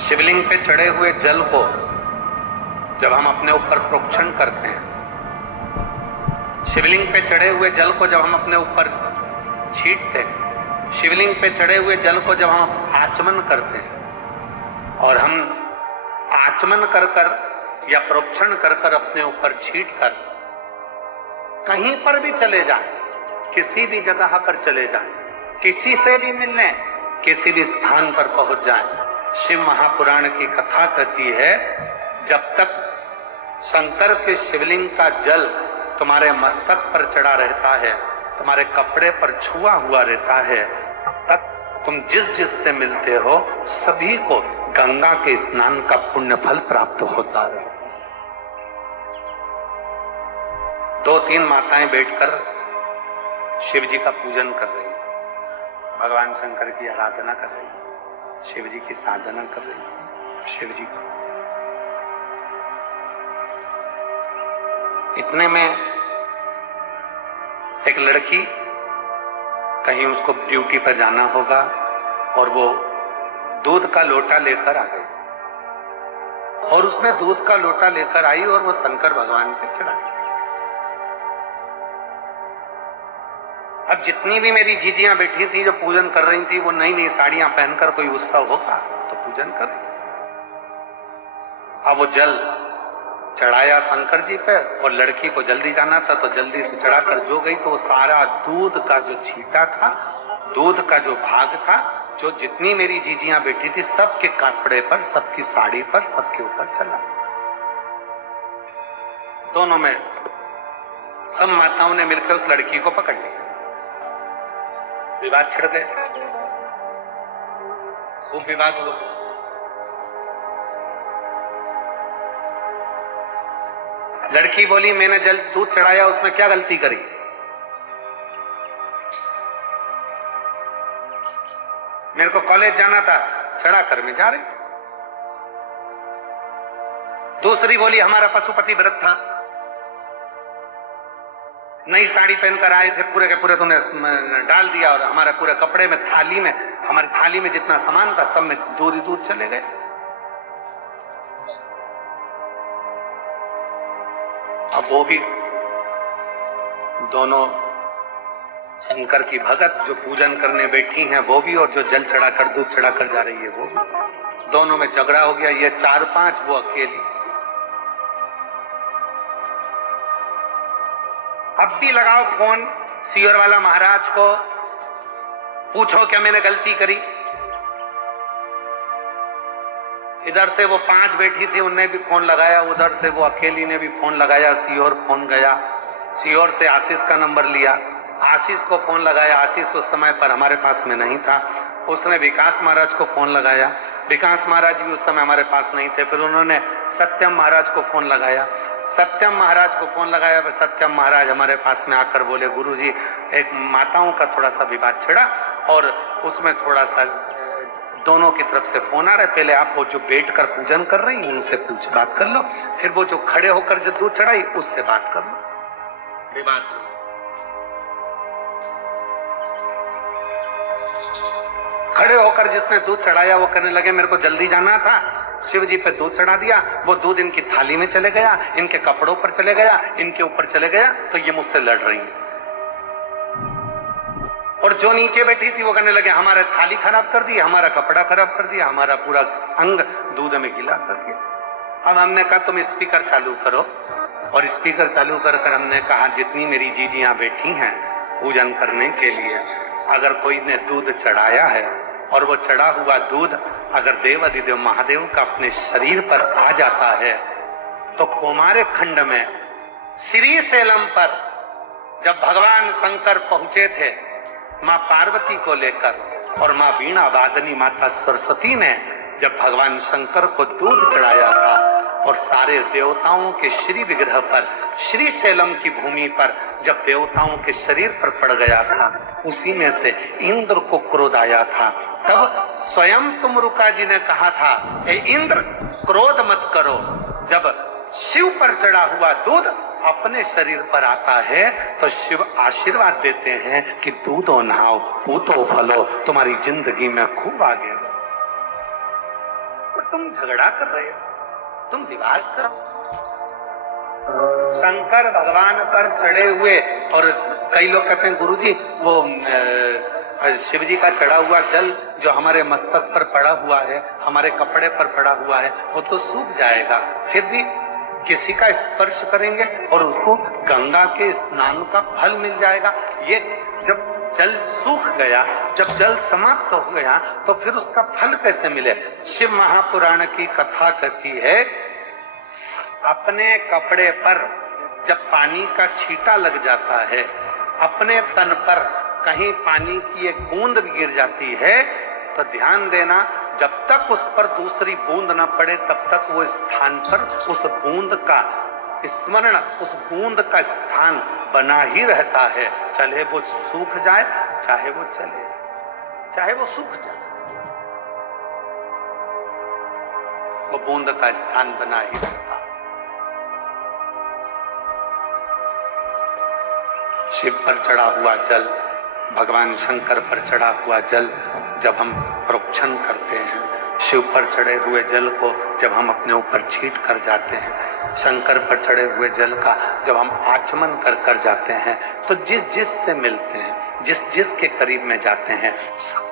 शिवलिंग पे चढ़े हुए जल को जब हम अपने ऊपर प्रोक्षण करते हैं, शिवलिंग पे चढ़े हुए जल को जब हम अपने ऊपर छींटते हैं, शिवलिंग पे चढ़े हुए जल को जब हम आचमन करते हैं और हम आचमन कर कर या प्रोक्षण कर कर अपने ऊपर छींट कर कहीं पर भी चले जाएं, किसी भी जगह पर चले जाएं, किसी से भी मिलने, किसी भी स्थान पर पहुंच जाएं, शिव महापुराण की कथा कहती है जब तक शंकर के शिवलिंग का जल तुम्हारे मस्तक पर चढ़ा रहता है, तुम्हारे कपड़े पर छुआ हुआ रहता है, तब तक तुम जिस जिस से मिलते हो सभी को गंगा के स्नान का पुण्य फल प्राप्त होता रहे। 2-3 माताएं बैठकर शिव जी का पूजन कर रही, भगवान शंकर की आराधना कर रही, शिव जी की साधना कर रही, शिव जी को। इतने में एक लड़की, कहीं उसको ड्यूटी पर जाना होगा और वो दूध का लोटा लेकर आ गई और उसने दूध का लोटा लेकर आई और वो शंकर भगवान पे चढ़ा दी। अब जितनी भी मेरी जीजियां बैठी थी जो पूजन कर रही थी, वो नई नई साड़ियां पहनकर, कोई उत्सव होगा तो पूजन कर रही। अब वो जल चढ़ाया शंकर जी पे और लड़की को जल्दी जाना था तो जल्दी से चढ़ाकर जो गई तो सारा दूध का जो छींटा था, दूध का जो भाग था, जो जितनी मेरी जीजियां बैठी थी सबके कपड़े पर, सबकी साड़ी पर, सबके ऊपर चला। दोनों में सब माताओं ने मिलकर उस लड़की को पकड़ लिया, विवाद छिड़ गए, खूब विवाद हुआ। लड़की बोली मैंने जल दूध चढ़ाया, उसमें क्या गलती करी? मेरे को कॉलेज जाना था, चढ़ा कर मैं जा रही थी। दूसरी बोली हमारा पशुपति व्रत था, नई साड़ी पहनकर आए थे, पूरे के पूरे तुमने डाल दिया और हमारे पूरे कपड़े में, थाली में, हमारी थाली में जितना सामान था सब में दूध ही दूध चले गए। अब वो भी दोनों शंकर की भगत जो पूजन करने बैठी हैं वो भी, और जो जल चढ़ाकर दूध चढ़ाकर जा रही है वो भी, दोनों में झगड़ा हो गया। ये 4-5, वो अकेली। अब भी लगाओ फोन सीओर वाला महाराज को, पूछो क्या मैंने गलती करी। इधर से वो 5 बैठी थी, उनने भी फोन लगाया, उधर से वो अकेली ने भी फोन लगाया, सीओर फोन गया, सीओर से आशीष का नंबर लिया, आशीष को फोन लगाया, आशीष उस समय पर हमारे पास में नहीं था, उसने विकास महाराज को फोन लगाया, विकास महाराज भी उस समय हमारे पास नहीं थे, फिर उन्होंने सत्यम महाराज को फोन लगाया, सत्यम महाराज को फोन लगाया, फिर सत्यम महाराज हमारे पास में आकर बोले गुरुजी एक माताओं का थोड़ा सा विवाद छिड़ा और उसमें थोड़ा सा दोनों की तरफ से फोन आ रहा है, पहले आप वो जो बैठ कर पूजन कर रही उनसे बात कर लो, फिर वो जो खड़े होकर जो दूध चढ़ाई उससे बात कर लो। विवाद खड़े होकर जिसने दूध चढ़ाया वो कहने लगे मेरे को जल्दी जाना था, शिव जी पे दूध चढ़ा दिया, वो दूध इनकी थाली में चले गया, इनके कपड़ों पर चले गया, इनके ऊपर चले गया, तो ये मुझसे लड़ रही है। और जो नीचे बैठी थी वो कहने लगे हमारे थाली खराब कर दी, हमारा कपड़ा खराब कर दिया, हमारा पूरा अंग दूध में गीला कर दिया। अब हमने कहा तुम स्पीकर चालू करो, और स्पीकर चालू कर हमने कहा जितनी मेरी जीजियां बैठी हैं पूजन करने के लिए, अगर कोई ने दूध चढ़ाया है और वो चढ़ा हुआ दूध अगर देवाधिदेव महादेव का अपने शरीर पर आ जाता है तो कुमार खंड में श्रीशैलम पर जब भगवान शंकर पहुंचे थे मां पार्वती को लेकर, और मां वीणा वादनी माता सरस्वती ने जब भगवान शंकर को दूध चढ़ाया था और सारे देवताओं के श्री विग्रह पर, श्रीशैलम की भूमि पर जब देवताओं के शरीर पर पड़ गया था, उसी में से इंद्र को क्रोध आया था। तब स्वयं तुमरुका जी ने कहा था हे इंद्र क्रोध मत करो, जब शिव पर चढ़ा हुआ दूध अपने शरीर पर आता है तो शिव आशीर्वाद देते हैं कि दूधो नहाओ पूतो फलो, तुम्हारी जिंदगी में खूब आगे। तुम झगड़ा कर रहे हो, तुम विवाद करो। शंकर भगवान पर चढ़े हुए, और कई लोग कहते हैं गुरुजी वो शिव जी का चढ़ा हुआ जल जो हमारे मस्तक पर पड़ा हुआ है, हमारे कपड़े पर पड़ा हुआ है, वो तो सूख जाएगा, फिर भी किसी का स्पर्श करेंगे और उसको गंगा के स्नान का फल मिल जाएगा। ये जब जल सूख गया, जब जल समाप्त हो गया, तो फिर उसका फल कैसे मिले? शिव महापुराण की कथा कहती है, अपने कपड़े पर जब पानी का छींटा लग जाता है, अपने तन पर कहीं पानी की एक बूंद भी गिर जाती है, तो ध्यान देना, जब तक उस पर दूसरी बूंद ना पड़े तब तक वो स्थान पर उस बूंद का स्मरण, उस बूंद का स्थान बना ही रहता है, चाहे वो सूख जाए, चाहे वो चले, चाहे वो सूख जाए, वो बूंद का स्थान बना ही रहता है। शिव पर चढ़ा हुआ जल, भगवान शंकर पर चढ़ा हुआ जल जब हम प्रोक्षण करते हैं, शिव पर चढ़े हुए जल को जब हम अपने ऊपर छींट कर जाते हैं, शंकर पर चढ़े हुए जल का जब हम आचमन कर जाते हैं, तो जिस जिस से मिलते हैं, जिस जिस के करीब में जाते हैं, सब